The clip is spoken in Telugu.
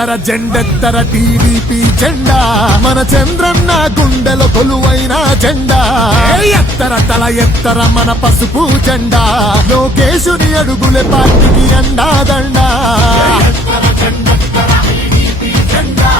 ఎత్తర జెండెత్తర టీడీపీ జెండా మన చంద్రన్న గుండెలో కొలువైన జెండా ఎత్తర తల ఎత్తర మన పసుపు జెండా లోకేశుని అడుగులే పార్టీకి అండాదండా ఎత్తర జెండెత్తర టీడీపీ జెండా